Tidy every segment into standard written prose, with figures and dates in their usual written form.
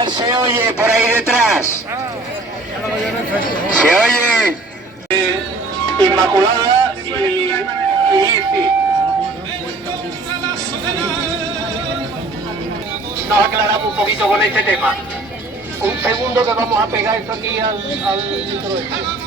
tal se oye por ahí detrás? ¿Se oye? Inmaculada y Izzy. Nos aclaramos un poquito con este tema. Un segundo que vamos a pegar esto aquí al micro este.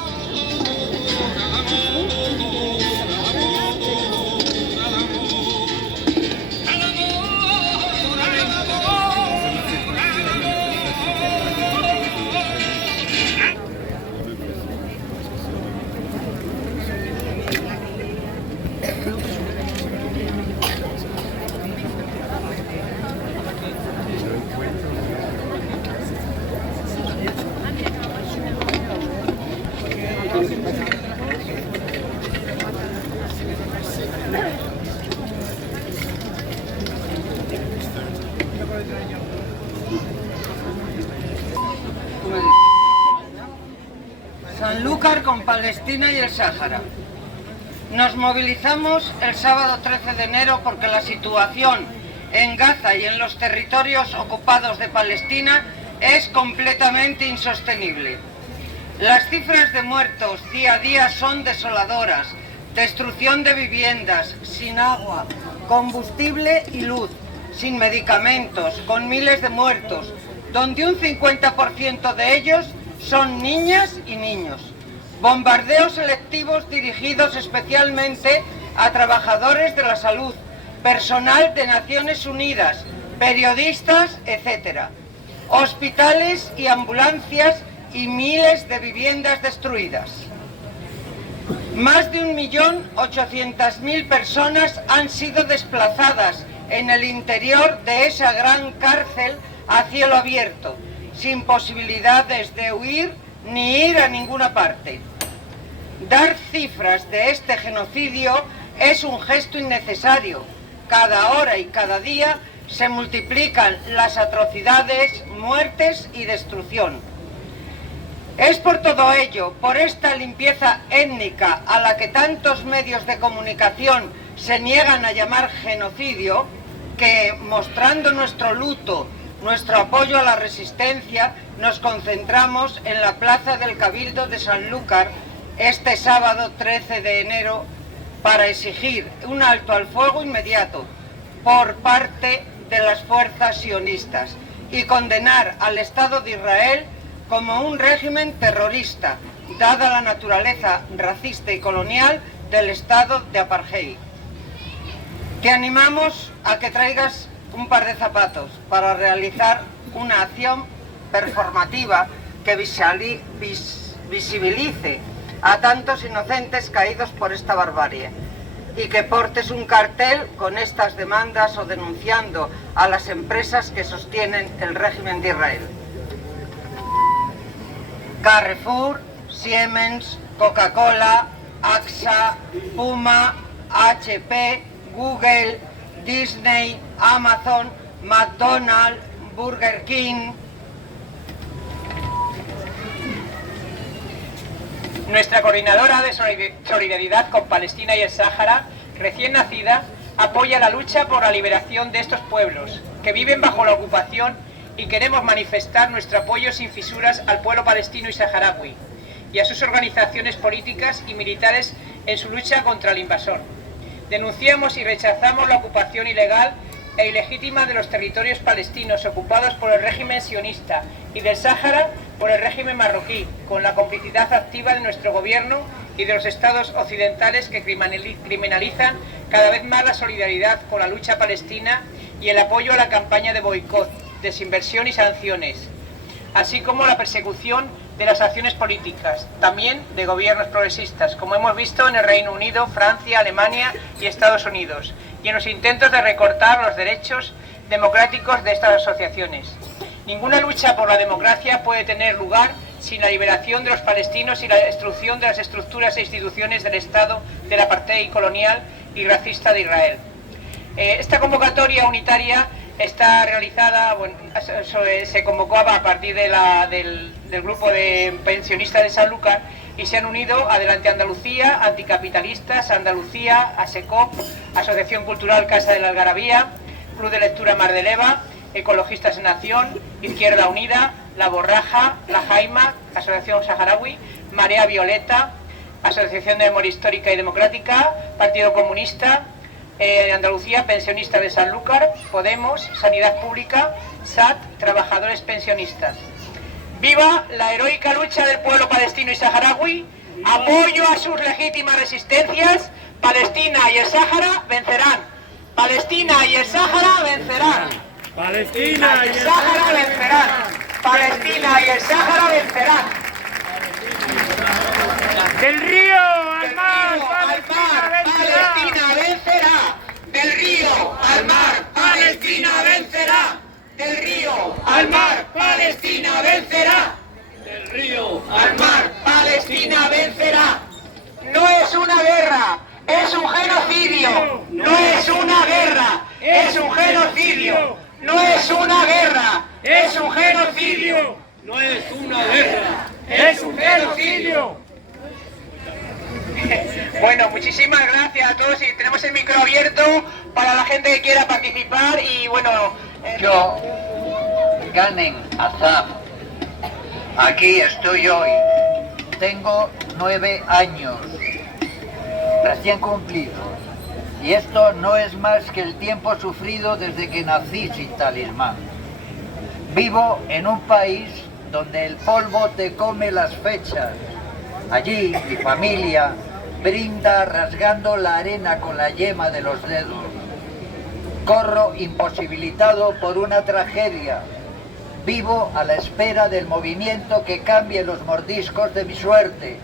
Sanlúcar con Palestina y el Sáhara. Nos movilizamos el sábado 13 de enero porque la situación en Gaza y en los territorios ocupados de Palestina es completamente insostenible. Las cifras de muertos día a día son desoladoras: destrucción de viviendas, sin agua, combustible y luz, sin medicamentos, con miles de muertos, donde un 50% de ellos son niñas y niños. Bombardeos selectivos dirigidos especialmente a trabajadores de la salud, personal de Naciones Unidas, periodistas, etc. Hospitales y ambulancias y miles de viviendas destruidas. Más de 1.800.000 personas han sido desplazadas en el interior de esa gran cárcel a cielo abierto, sin posibilidades de huir ni ir a ninguna parte. Dar cifras de este genocidio es un gesto innecesario. Cada hora y cada día se multiplican las atrocidades, muertes y destrucción. Es por todo ello, por esta limpieza étnica a la que tantos medios de comunicación se niegan a llamar genocidio, que, mostrando nuestro luto, nuestro apoyo a la resistencia, nos concentramos en la plaza del Cabildo de Sanlúcar este sábado 13 de enero para exigir un alto al fuego inmediato por parte de las fuerzas sionistas y condenar al Estado de Israel como un régimen terrorista, dada la naturaleza racista y colonial del Estado de apartheid. Te animamos a que traigas un par de zapatos para realizar una acción performativa que visibilice a tantos inocentes caídos por esta barbarie, y que portes un cartel con estas demandas o denunciando a las empresas que sostienen el régimen de Israel. Carrefour, Siemens, Coca-Cola, AXA, Puma, HP, Google, Disney, Amazon, McDonald's, Burger King. Nuestra coordinadora de solidaridad con Palestina y el Sáhara, recién nacida, apoya la lucha por la liberación de estos pueblos, que viven bajo la ocupación, y queremos manifestar nuestro apoyo sin fisuras al pueblo palestino y saharaui, y a sus organizaciones políticas y militares en su lucha contra el invasor. Denunciamos y rechazamos la ocupación ilegal e ilegítima de los territorios palestinos ocupados por el régimen sionista y del Sáhara por el régimen marroquí, con la complicidad activa de nuestro gobierno y de los estados occidentales que criminalizan cada vez más la solidaridad con la lucha palestina y el apoyo a la campaña de boicot, desinversión y sanciones, así como la persecución de las acciones políticas, también de gobiernos progresistas, como hemos visto en el Reino Unido, Francia, Alemania y Estados Unidos, y en los intentos de recortar los derechos democráticos de estas asociaciones. Ninguna lucha por la democracia puede tener lugar sin la liberación de los palestinos y la destrucción de las estructuras e instituciones del Estado del apartheid colonial y racista de Israel. Esta convocatoria unitaria está realizada, se convocó a partir del grupo de pensionistas de Sanlúcar, y se han unido Adelante Andalucía, Anticapitalistas, Andalucía, ASECOP, Asociación Cultural Casa de la Algarabía, Club de Lectura Mar de Leva, Ecologistas en Acción, Izquierda Unida, La Borraja, La Jaima, Asociación Saharaui, Marea Violeta, Asociación de Memoria Histórica y Democrática, Partido Comunista, Andalucía, Pensionistas de Sanlúcar, Podemos, Sanidad Pública, SAT, Trabajadores Pensionistas. ¡Viva la heroica lucha del pueblo palestino y saharaui! ¡Apoyo a sus legítimas resistencias! ¡Palestina y el Sáhara vencerán! ¡Palestina y el Sáhara vencerán! Palestina y el Sáhara vencerán. Palestina y el Sáhara vencerán. Del río al mar, Palestina vencerá. Del río al mar, Palestina vencerá. Del río al mar, Palestina vencerá. Del río Al mar, Palestina vencerá. No es una guerra, es un genocidio. No es una guerra, es un genocidio. No es una guerra, es un genocidio. no es una guerra, es un genocidio. Bueno, muchísimas gracias a todos y tenemos el micro abierto para la gente que quiera participar y bueno... Yo, Ghanem Azab, aquí estoy hoy. Tengo 9 años, recién cumplidos. Y esto no es más que el tiempo sufrido desde que nací sin talismán. Vivo en un país donde el polvo te come las fechas. Allí mi familia brinda rasgando la arena con la yema de los dedos. Corro imposibilitado por una tragedia. Vivo a la espera del movimiento que cambie los mordiscos de mi suerte.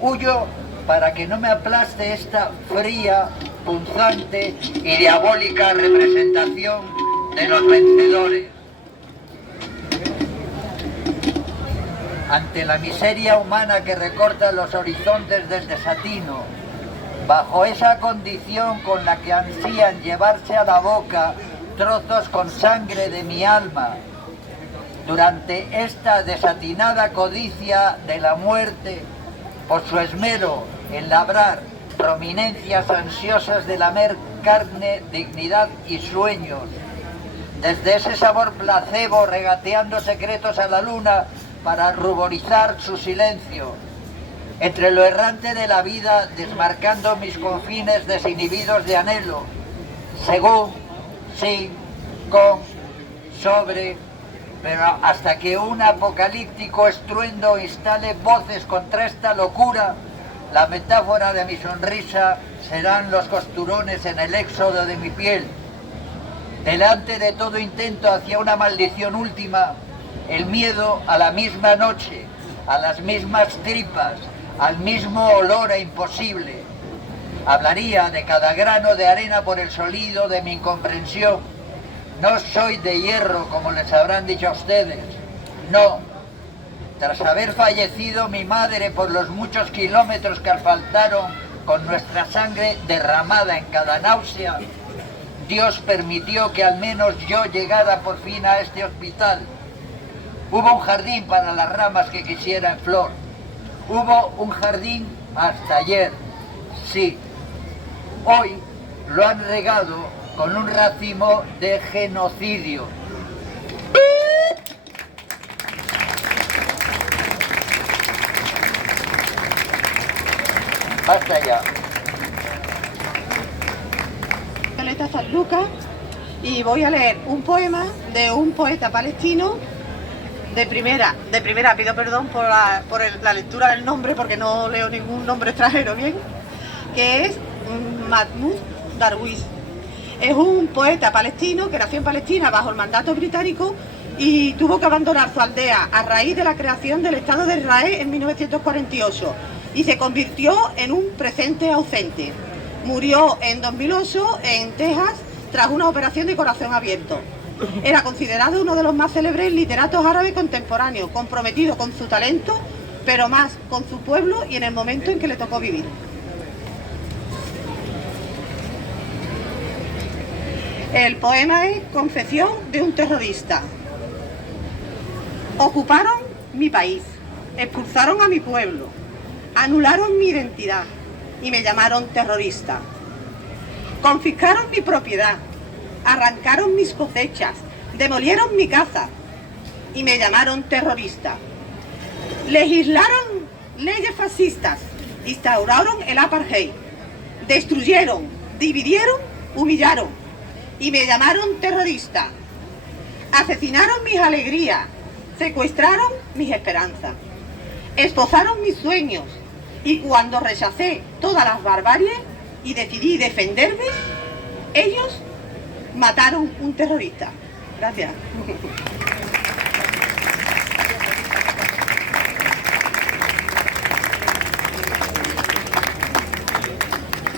Huyo para que no me aplaste esta fría, punzante y diabólica representación de los vencedores. Ante la miseria humana que recorta los horizontes del desatino, bajo esa condición con la que ansían llevarse a la boca trozos con sangre de mi alma, durante esta desatinada codicia de la muerte, por su esmero en labrar prominencias ansiosas de lamer carne, dignidad y sueños, desde ese sabor placebo regateando secretos a la luna para ruborizar su silencio, entre lo errante de la vida desmarcando mis confines desinhibidos de anhelo, según, sin, con, sobre, pero hasta que un apocalíptico estruendo instale voces contra esta locura, la metáfora de mi sonrisa serán los costurones en el éxodo de mi piel. Delante de todo intento hacia una maldición última, el miedo a la misma noche, a las mismas tripas, al mismo olor a imposible. Hablaría de cada grano de arena por el solido de mi incomprensión. No soy de hierro, como les habrán dicho a ustedes. No. Tras haber fallecido mi madre por los muchos kilómetros que asfaltaron con nuestra sangre derramada en cada náusea, Dios permitió que al menos yo llegara por fin a este hospital. Hubo un jardín para las ramas que quisiera en flor. Hubo un jardín hasta ayer. Sí. Hoy lo han regado con un racimo de genocidio. Basta ya. Violeta Sanlúcar, y voy a leer un poema de un poeta palestino de primera, pido perdón por la lectura del nombre porque no leo ningún nombre extranjero bien, que es Mahmoud Darwish. Es un poeta palestino que nació en Palestina bajo el mandato británico y tuvo que abandonar su aldea a raíz de la creación del Estado de Israel en 1948 y se convirtió en un presente ausente. Murió en 2008 en Texas tras una operación de corazón abierto. Era considerado uno de los más célebres literatos árabes contemporáneos, comprometido con su talento, pero más con su pueblo y en el momento en que le tocó vivir. El poema es Confesión de un terrorista. Ocuparon mi país, expulsaron a mi pueblo, anularon mi identidad y me llamaron terrorista. Confiscaron mi propiedad, arrancaron mis cosechas, Demolieron mi casa y me llamaron terrorista. Legislaron leyes fascistas, instauraron el apartheid, destruyeron, dividieron, humillaron y me llamaron terrorista. Asesinaron mis alegrías, secuestraron mis esperanzas, esposaron mis sueños y cuando rechacé todas las barbaries y decidí defenderme, ellos mataron un terrorista. Gracias.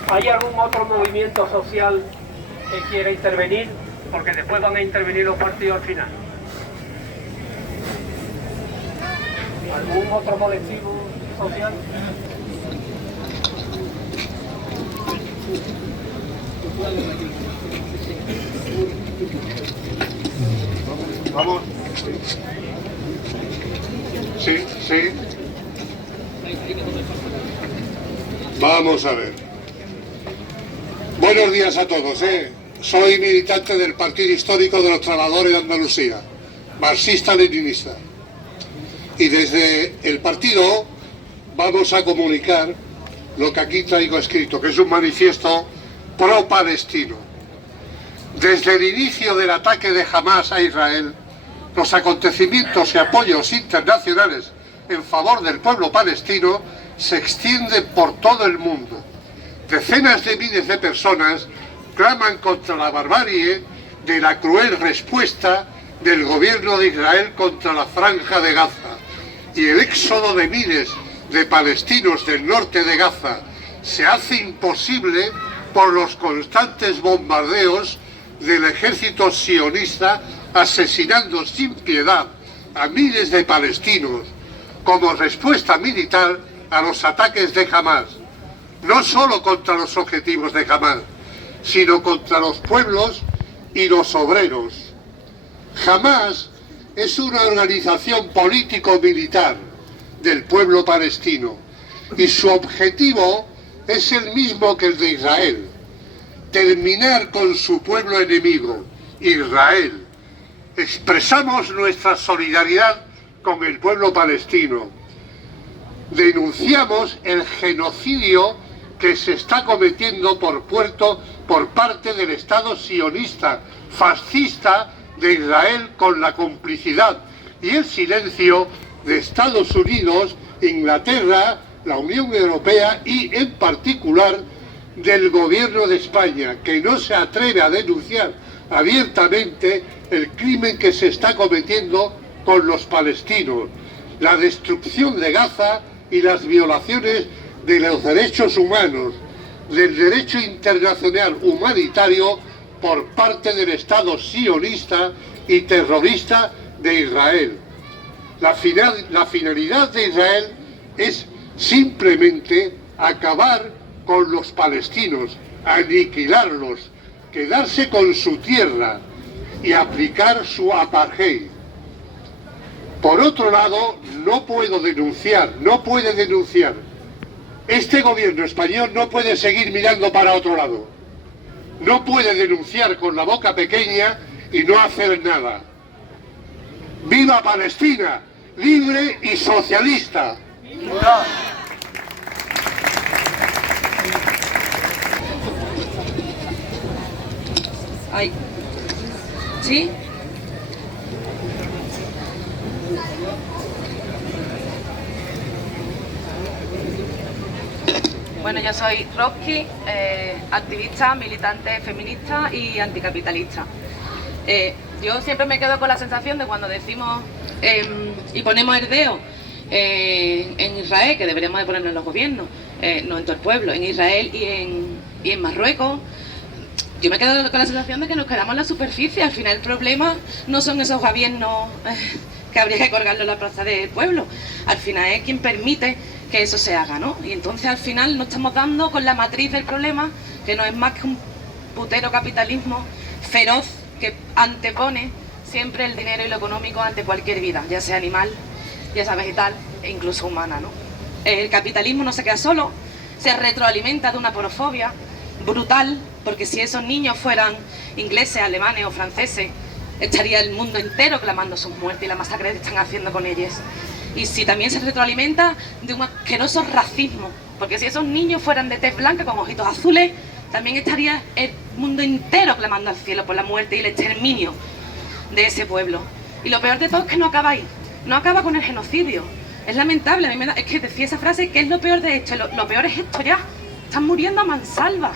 ¿Hay algún otro movimiento social que quiera intervenir? Porque después van a intervenir los partidos al final. ¿Algún otro colectivo social? Vamos. Sí, sí. Vamos a ver. Buenos días a todos, Soy militante del Partido Histórico de los Trabajadores de Andalucía, marxista-leninista. Y desde el partido vamos a comunicar lo que aquí traigo escrito, que es un manifiesto pro-palestino. Desde el inicio del ataque de Hamás a Israel, los acontecimientos y apoyos internacionales en favor del pueblo palestino se extienden por todo el mundo. Decenas de miles de personas claman contra la barbarie de la cruel respuesta del gobierno de Israel contra la Franja de Gaza, y el éxodo de miles de palestinos del norte de Gaza se hace imposible por los constantes bombardeos del ejército sionista, asesinando sin piedad a miles de palestinos como respuesta militar a los ataques de Hamás, no solo contra los objetivos de Hamás, sino contra los pueblos y los obreros. Hamás es una organización político-militar del pueblo palestino y su objetivo es el mismo que el de Israel: terminar con su pueblo enemigo, Israel. Expresamos nuestra solidaridad con el pueblo palestino. Denunciamos el genocidio que se está cometiendo por parte del Estado sionista, fascista de Israel, con la complicidad y el silencio de Estados Unidos, Inglaterra, la Unión Europea y en particular del gobierno de España, que no se atreve a denunciar abiertamente el crimen que se está cometiendo con los palestinos, la destrucción de Gaza y las violaciones de los derechos humanos, del derecho internacional humanitario por parte del Estado sionista y terrorista de Israel. La finalidad de Israel es simplemente acabar con los palestinos, aniquilarlos, quedarse con su tierra y aplicar su apartheid. Por otro lado, no puede denunciar. Este gobierno español no puede seguir mirando para otro lado. No puede denunciar con la boca pequeña y no hacer nada. ¡Viva Palestina! ¡Libre y socialista! Ay. ¿Sí? Bueno, yo soy Roski, activista, militante feminista y anticapitalista. Yo siempre me quedo con la sensación de cuando decimos y ponemos el dedo en Israel, que deberíamos de ponerlo en los gobiernos, no en todo el pueblo, en Israel y en Marruecos. Yo me quedo con la sensación de que nos quedamos en la superficie. Al final el problema no son esos gobiernos que habría que colgarlo en la plaza del pueblo. Al final es quien permite que eso se haga, ¿no? Y entonces al final nos estamos dando con la matriz del problema, que no es más que un putero capitalismo feroz que antepone siempre el dinero y lo económico ante cualquier vida, ya sea animal, ya sea vegetal e incluso humana, ¿no? El capitalismo no se queda solo, se retroalimenta de una porofobia brutal, porque si esos niños fueran ingleses, alemanes o franceses, estaría el mundo entero clamando sus muertes y la masacre que están haciendo con ellos. Y si también se retroalimenta de un asqueroso racismo, porque si esos niños fueran de tez blanca con ojitos azules, también estaría el mundo entero clamando al cielo por la muerte y el exterminio de ese pueblo. Y lo peor de todo es que no acaba ahí, no acaba con el genocidio. Es lamentable, a mí me da, es que decía esa frase, ¿qué es lo peor de esto? Lo peor es esto ya, están muriendo a mansalva,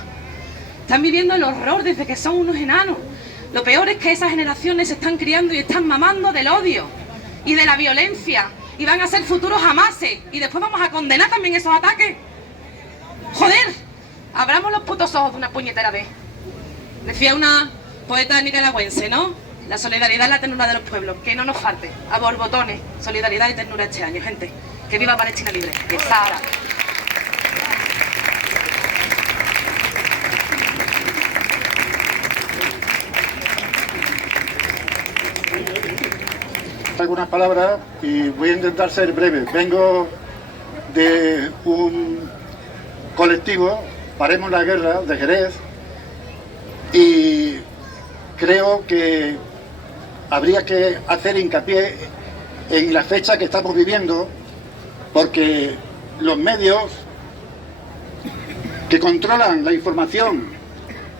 están viviendo el horror desde que son unos enanos. Lo peor es que esas generaciones se están criando y están mamando del odio y de la violencia y van a ser futuros Hamases y después vamos a condenar también esos ataques. ¡Joder! Abramos los putos ojos de una puñetera vez. Decía una poeta nicaragüense, ¿no? La solidaridad es la ternura de los pueblos. Que no nos falte. A borbotones, solidaridad y ternura este año, gente. Que viva Palestina libre. Que está ahora. Algunas palabras y voy a intentar ser breve. Vengo de un colectivo, Paremos la Guerra, de Jerez, y creo que habría que hacer hincapié en la fecha que estamos viviendo, porque los medios que controlan la información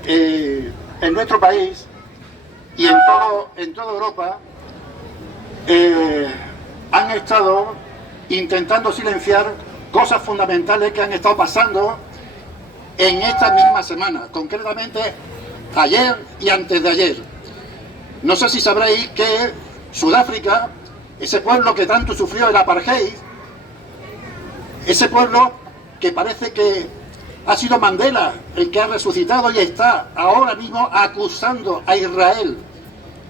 en nuestro país y en toda Europa han estado intentando silenciar cosas fundamentales que han estado pasando en esta misma semana, concretamente ayer y antes de ayer. No sé si sabréis que Sudáfrica, ese pueblo que tanto sufrió el apartheid, ese pueblo que parece que ha sido Mandela el que ha resucitado y está ahora mismo acusando a Israel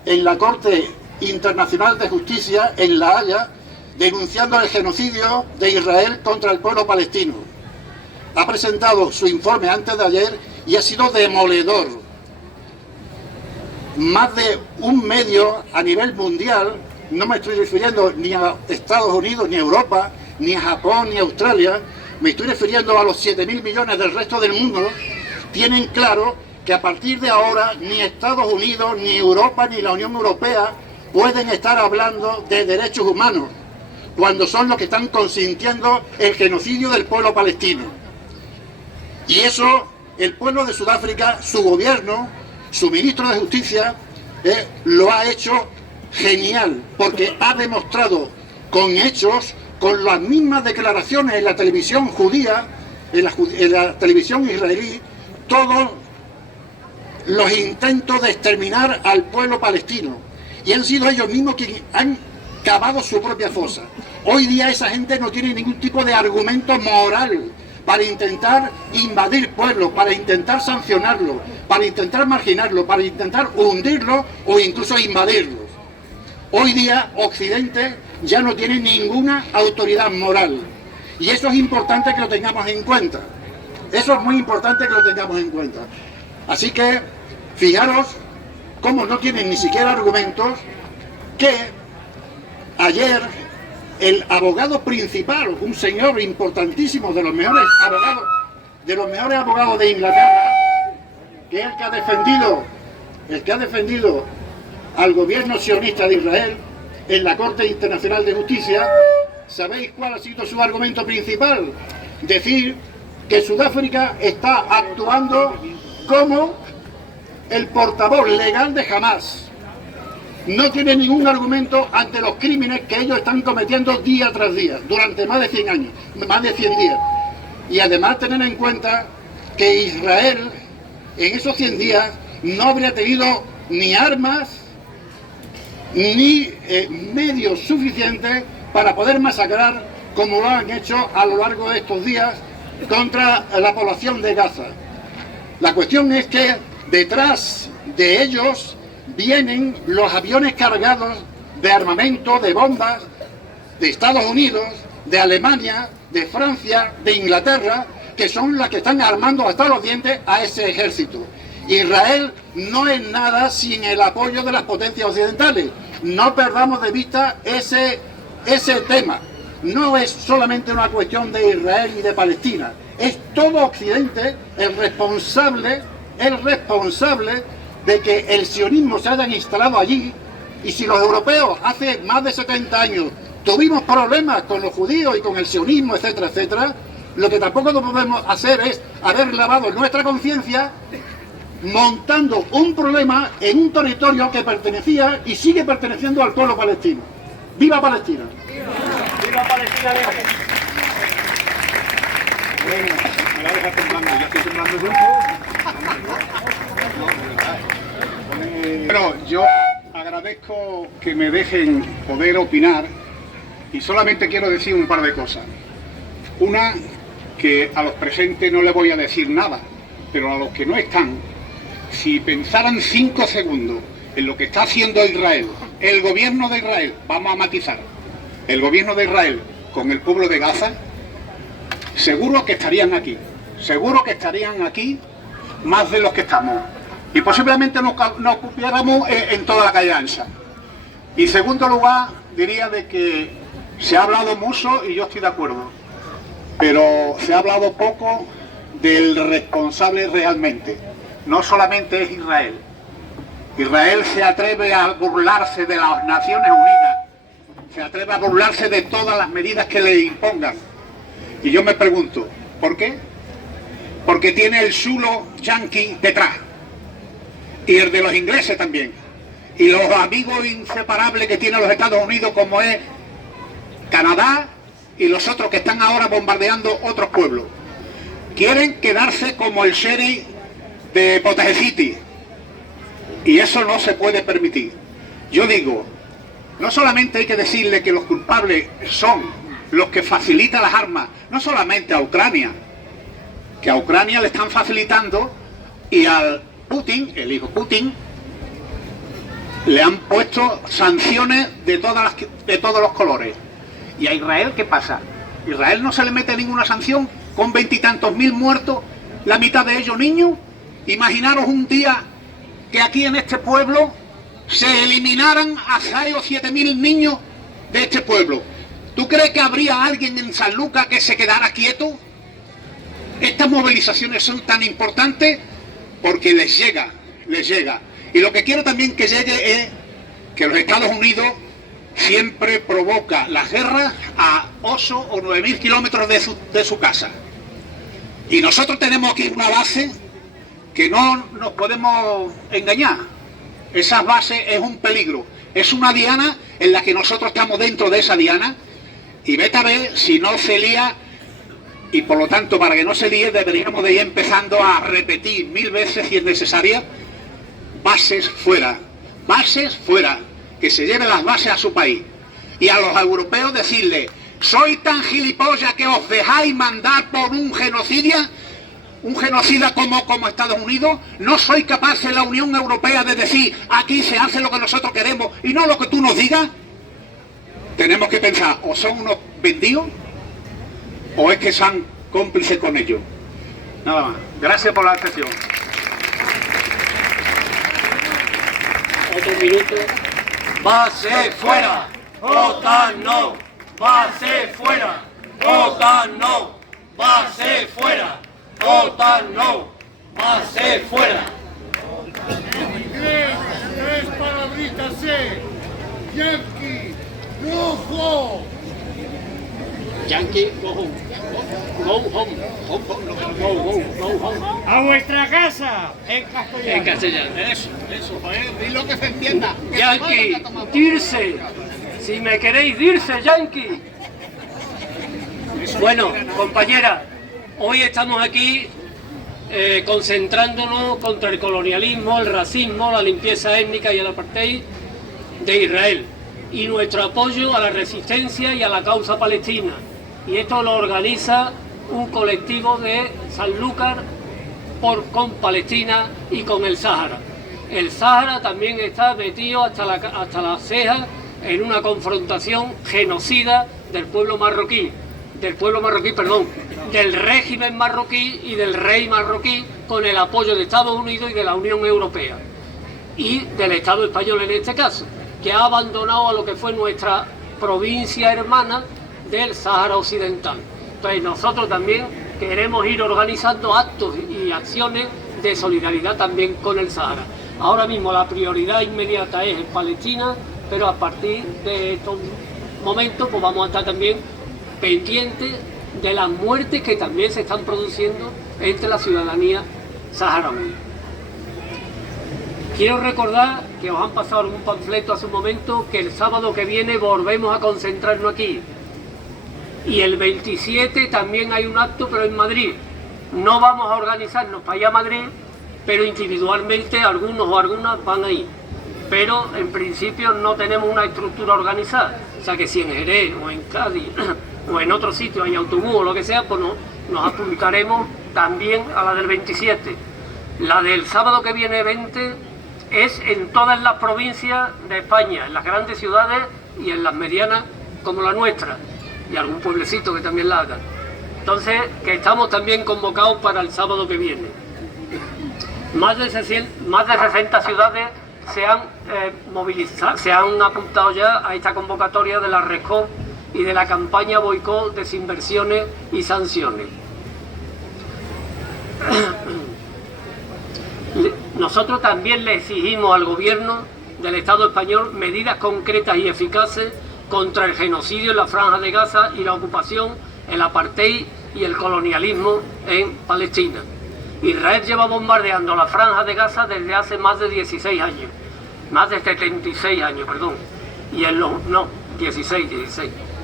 en la Corte Internacional de Justicia en La Haya, denunciando el genocidio de Israel contra el pueblo palestino. Ha presentado su informe antes de ayer y ha sido demoledor. Más de un medio a nivel mundial, no me estoy refiriendo ni a Estados Unidos, ni a Europa, ni a Japón, ni a Australia, me estoy refiriendo a los 7.000 millones del resto del mundo, tienen claro que a partir de ahora ni Estados Unidos, ni Europa, ni la Unión Europea pueden estar hablando de derechos humanos, cuando son los que están consintiendo el genocidio del pueblo palestino. Y eso, el pueblo de Sudáfrica, su gobierno, su ministro de Justicia, lo ha hecho genial, porque ha demostrado con hechos, con las mismas declaraciones en la televisión judía, en la televisión israelí, todos los intentos de exterminar al pueblo palestino. Y han sido ellos mismos quienes han cavado su propia fosa. Hoy día esa gente no tiene ningún tipo de argumento moral para intentar invadir pueblos, para intentar sancionarlos, para intentar marginarlos, para intentar hundirlos o incluso invadirlos. Hoy día Occidente ya no tiene ninguna autoridad moral. Y eso es importante que lo tengamos en cuenta. Eso es muy importante que lo tengamos en cuenta. Así que, fijaros cómo no tienen ni siquiera argumentos, que ayer el abogado principal, un señor importantísimo, de los mejores abogados de Inglaterra, que es el que ha defendido al gobierno sionista de Israel en la Corte Internacional de Justicia, ¿sabéis cuál ha sido su argumento principal? Decir que Sudáfrica está actuando como el portavoz legal de Hamás. No tiene ningún argumento ante los crímenes que ellos están cometiendo día tras día, durante más de 100 años, más de 100 días. Y además tener en cuenta que Israel en esos 100 días no habría tenido ni armas ni medios suficientes para poder masacrar, como lo han hecho a lo largo de estos días, contra la población de Gaza. La cuestión es que detrás de ellos vienen los aviones cargados de armamento, de bombas, de Estados Unidos, de Alemania, de Francia, de Inglaterra, que son las que están armando hasta los dientes a ese ejército. Israel no es nada sin el apoyo de las potencias occidentales. No perdamos de vista ese tema. No es solamente una cuestión de Israel y de Palestina. Es todo Occidente el responsable de que el sionismo se haya instalado allí, y si los europeos hace más de 70 años tuvimos problemas con los judíos y con el sionismo, etcétera, etcétera, lo que tampoco no podemos hacer es haber lavado nuestra conciencia montando un problema en un territorio que pertenecía y sigue perteneciendo al pueblo palestino. ¡Viva Palestina! ¡Viva Palestina libre! Me la deja temblando, ya estoy temblando yo. Bueno, yo agradezco que me dejen poder opinar y solamente quiero decir un par de cosas. Una, que a los presentes no les voy a decir nada, pero a los que no están, si pensaran 5 segundos en lo que está haciendo Israel, el gobierno de Israel, vamos a matizar, el gobierno de Israel con el pueblo de Gaza, seguro que estarían aquí más de los que estamos. Y posiblemente nos ocupiéramos en toda la calle ancha. Y en segundo lugar, diría de que se ha hablado mucho y yo estoy de acuerdo, pero se ha hablado poco del responsable realmente. No solamente es Israel. Israel se atreve a burlarse de las Naciones Unidas, se atreve a burlarse de todas las medidas que le impongan. Y yo me pregunto, ¿por qué? Porque tiene el zulo yanqui detrás. Y el de los ingleses también. Y los amigos inseparables que tienen los Estados Unidos, como es Canadá y los otros que están ahora bombardeando otros pueblos. Quieren quedarse como el sheriff de Potaje City. Y eso no se puede permitir. Yo digo, no solamente hay que decirle que los culpables son los que facilitan las armas, no solamente a Ucrania, que a Ucrania le están facilitando, y al Putin, el hijo Putin, le han puesto sanciones de todos los colores. ¿Y a Israel qué pasa? ¿Israel no se le mete ninguna sanción con 20 y tantos mil muertos, la mitad de ellos niños? Imaginaros un día que aquí en este pueblo se eliminaran a 6 o 7 mil niños de este pueblo. ¿Tú crees que habría alguien en San Lucas que se quedara quieto? Estas movilizaciones son tan importantes porque les llega. Y lo que quiero también que llegue es que los Estados Unidos siempre provoca las guerras a 8 o 9.000 kilómetros de su casa. Y nosotros tenemos aquí una base que no nos podemos engañar. Esa base es un peligro. Es una diana en la que nosotros estamos dentro de esa diana. Y vete a ver si no se lía. Y por lo tanto, para que no se líe, deberíamos de ir empezando a repetir 1000 veces, si es necesaria, bases fuera, que se lleven las bases a su país. Y a los europeos decirles, ¿sois tan gilipollas que os dejáis mandar por un genocida como Estados Unidos? ¿No sois capaces en la Unión Europea de decir, aquí se hace lo que nosotros queremos y no lo que tú nos digas? Tenemos que pensar, o son unos vendidos, o es que son cómplices con ellos. Nada más. Gracias por la atención. Otro minuto. ¡Base fuera! ¡OTAN no! ¡Base fuera! ¡OTAN no! ¡Base fuera! ¡OTAN no! ¡Base fuera! Tres palabritas, Yankee, rojo. Yankee, go home. Go home. Go home. ¡A vuestra casa! En castellano. En castellano. Eso, joder, di lo que se entienda. Yankee, dirse. Si me queréis, dirse, Yankee. Bueno, compañera, hoy estamos aquí concentrándonos contra el colonialismo, el racismo, la limpieza étnica y el apartheid de Israel y nuestro apoyo a la resistencia y a la causa palestina. Y esto lo organiza un colectivo de Sanlúcar con Palestina y con el Sáhara. El Sáhara también está metido hasta las cejas en una confrontación genocida del régimen marroquí y del rey marroquí, con el apoyo de Estados Unidos y de la Unión Europea y del Estado español en este caso, que ha abandonado a lo que fue nuestra provincia hermana del Sáhara Occidental. Entonces nosotros también queremos ir organizando actos y acciones de solidaridad también con el Sáhara. Ahora mismo la prioridad inmediata es en Palestina, pero a partir de estos momentos pues vamos a estar también pendientes de las muertes que también se están produciendo entre la ciudadanía saharaui. Quiero recordar que os han pasado un panfleto hace un momento, que el sábado que viene volvemos a concentrarnos aquí. Y el 27 también hay un acto, pero en Madrid. No vamos a organizarnos para ir a Madrid, pero individualmente algunos o algunas van a ir. Pero en principio no tenemos una estructura organizada. O sea que si en Jerez o en Cádiz o en otro sitio hay autobús o lo que sea, pues nos apuntaremos también a la del 27. La del sábado que viene 20 es en todas las provincias de España, en las grandes ciudades y en las medianas como la nuestra, y algún pueblecito que también la hagan. Entonces, que estamos también convocados para el sábado que viene. Más de 60 ciudades se han movilizado, se han apuntado ya a esta convocatoria de la RESCOP y de la campaña boicot, desinversiones y sanciones. Nosotros también le exigimos al gobierno del Estado español medidas concretas y eficaces contra el genocidio en la Franja de Gaza y la ocupación, el apartheid y el colonialismo en Palestina. Israel lleva bombardeando la Franja de Gaza desde hace más de 16 años, más de 76 años, perdón, y en los, no, 16,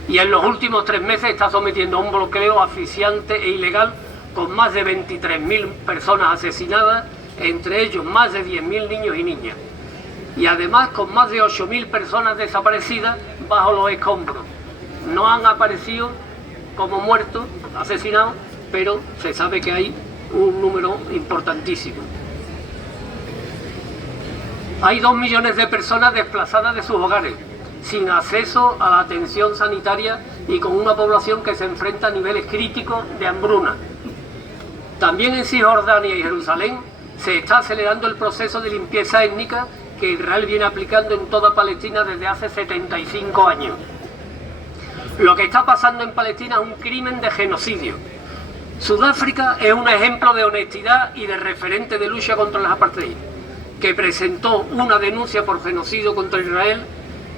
y en los últimos 3 meses está sometiendo a un bloqueo asfixiante e ilegal con más de 23.000 personas asesinadas, entre ellos más de 10.000 niños y niñas, y además con más de 8.000 personas desaparecidas bajo los escombros. No han aparecido como muertos, asesinados, pero se sabe que hay un número importantísimo. Hay 2 millones de personas desplazadas de sus hogares, sin acceso a la atención sanitaria y con una población que se enfrenta a niveles críticos de hambruna. También en Cisjordania y Jerusalén se está acelerando el proceso de limpieza étnica que Israel viene aplicando en toda Palestina desde hace 75 años. Lo que está pasando en Palestina es un crimen de genocidio. Sudáfrica es un ejemplo de honestidad y de referente de lucha contra el apartheid, que presentó una denuncia por genocidio contra Israel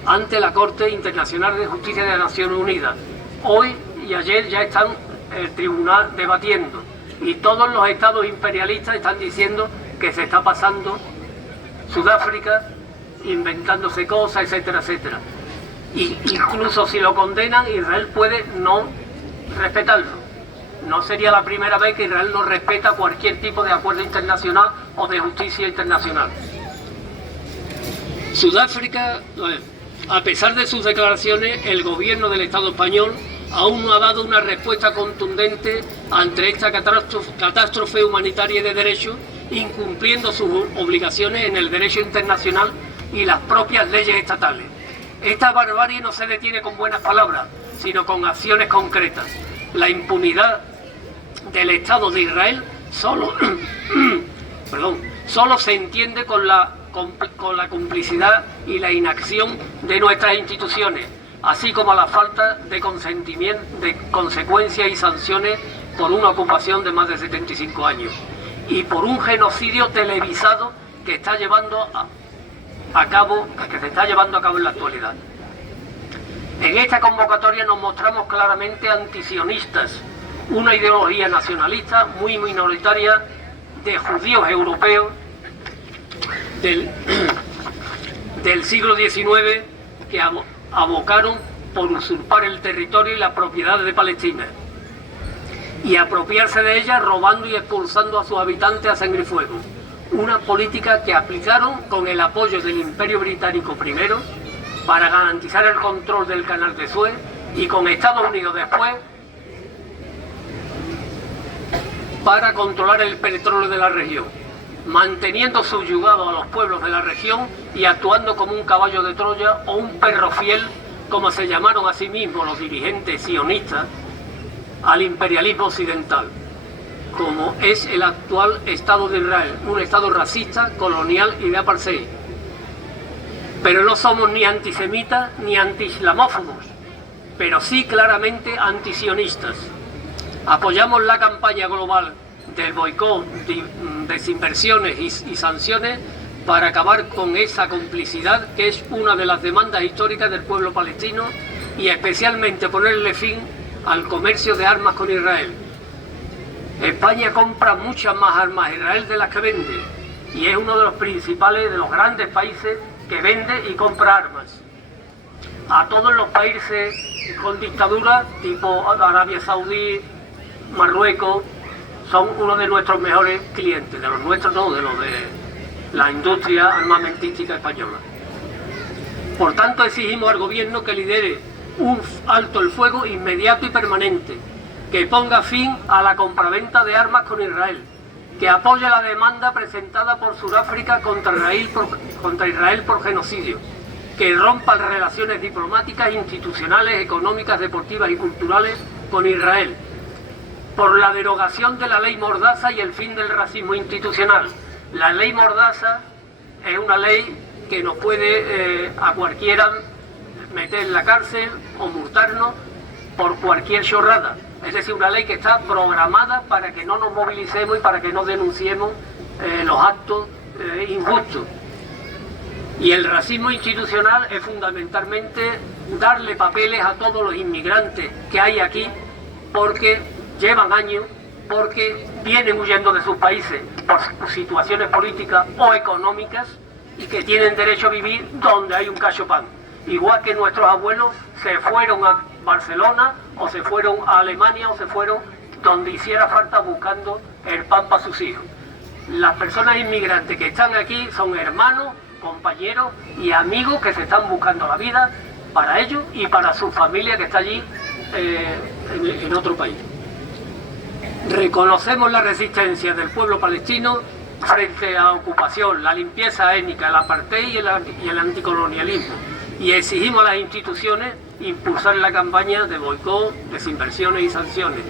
ante la Corte Internacional de Justicia de las Naciones Unidas. Hoy y ayer ya están el tribunal debatiendo y todos los estados imperialistas están diciendo que se está pasando Sudáfrica, inventándose cosas, etcétera, etcétera. Y incluso si lo condenan, Israel puede no respetarlo. No sería la primera vez que Israel no respeta cualquier tipo de acuerdo internacional o de justicia internacional. Sudáfrica, a pesar de sus declaraciones, el gobierno del Estado español aún no ha dado una respuesta contundente ante esta catástrofe humanitaria y de derecho, incumpliendo sus obligaciones en el derecho internacional y las propias leyes estatales. Esta barbarie no se detiene con buenas palabras, sino con acciones concretas. La impunidad del Estado de Israel solo se entiende con la complicidad y la inacción de nuestras instituciones, así como la falta de consentimiento, de consecuencias y sanciones por una ocupación de más de 75 años y por un genocidio televisado que está llevando a cabo en la actualidad. En esta convocatoria nos mostramos claramente antisionistas, una ideología nacionalista muy minoritaria de judíos europeos del siglo XIX que abocaron por usurpar el territorio y las propiedades de Palestina y apropiarse de ellas robando y expulsando a sus habitantes a sangre y fuego. Una política que aplicaron con el apoyo del Imperio Británico primero para garantizar el control del canal de Suez y con Estados Unidos después para controlar el petróleo de la región, manteniendo subyugados a los pueblos de la región y actuando como un caballo de Troya o un perro fiel, como se llamaron a sí mismos los dirigentes sionistas, al imperialismo occidental, como es el actual Estado de Israel, un Estado racista, colonial y de apartheid. Pero no somos ni antisemitas ni anti-islamófobos, pero sí claramente antisionistas. Apoyamos la campaña global del boicot, desinversiones y sanciones, para acabar con esa complicidad que es una de las demandas históricas del pueblo palestino y especialmente ponerle fin al comercio de armas con Israel. España compra muchas más armas a Israel de las que vende y es uno de los principales, de los grandes países que vende y compra armas. A todos los países con dictadura, tipo Arabia Saudí, Marruecos, son uno de nuestros mejores clientes, de los nuestros no, de los de la industria armamentística española. Por tanto, exigimos al gobierno que lidere un alto el fuego inmediato y permanente, que ponga fin a la compraventa de armas con Israel, que apoye la demanda presentada por Sudáfrica contra Israel por genocidio, que rompa las relaciones diplomáticas, institucionales, económicas, deportivas y culturales con Israel, por la derogación de la ley Mordaza y el fin del racismo institucional. La ley Mordaza es una ley que nos puede a cualquiera meter en la cárcel o multarnos por cualquier chorrada. Es decir, una ley que está programada para que no nos movilicemos y para que no denunciemos los actos injustos. Y el racismo institucional es fundamentalmente darle papeles a todos los inmigrantes que hay aquí porque llevan años, porque vienen huyendo de sus países por situaciones políticas o económicas y que tienen derecho a vivir donde hay un cacho pan. Igual que nuestros abuelos se fueron a Barcelona o se fueron a Alemania o se fueron donde hiciera falta buscando el pan para sus hijos. Las personas inmigrantes que están aquí son hermanos, compañeros y amigos que se están buscando la vida para ellos y para su familia que está allí en otro país. Reconocemos la resistencia del pueblo palestino frente a la ocupación, la limpieza étnica, el apartheid y el anticolonialismo y exigimos a las instituciones impulsar la campaña de boicot, desinversiones y sanciones.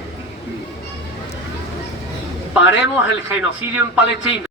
Paremos el genocidio en Palestina.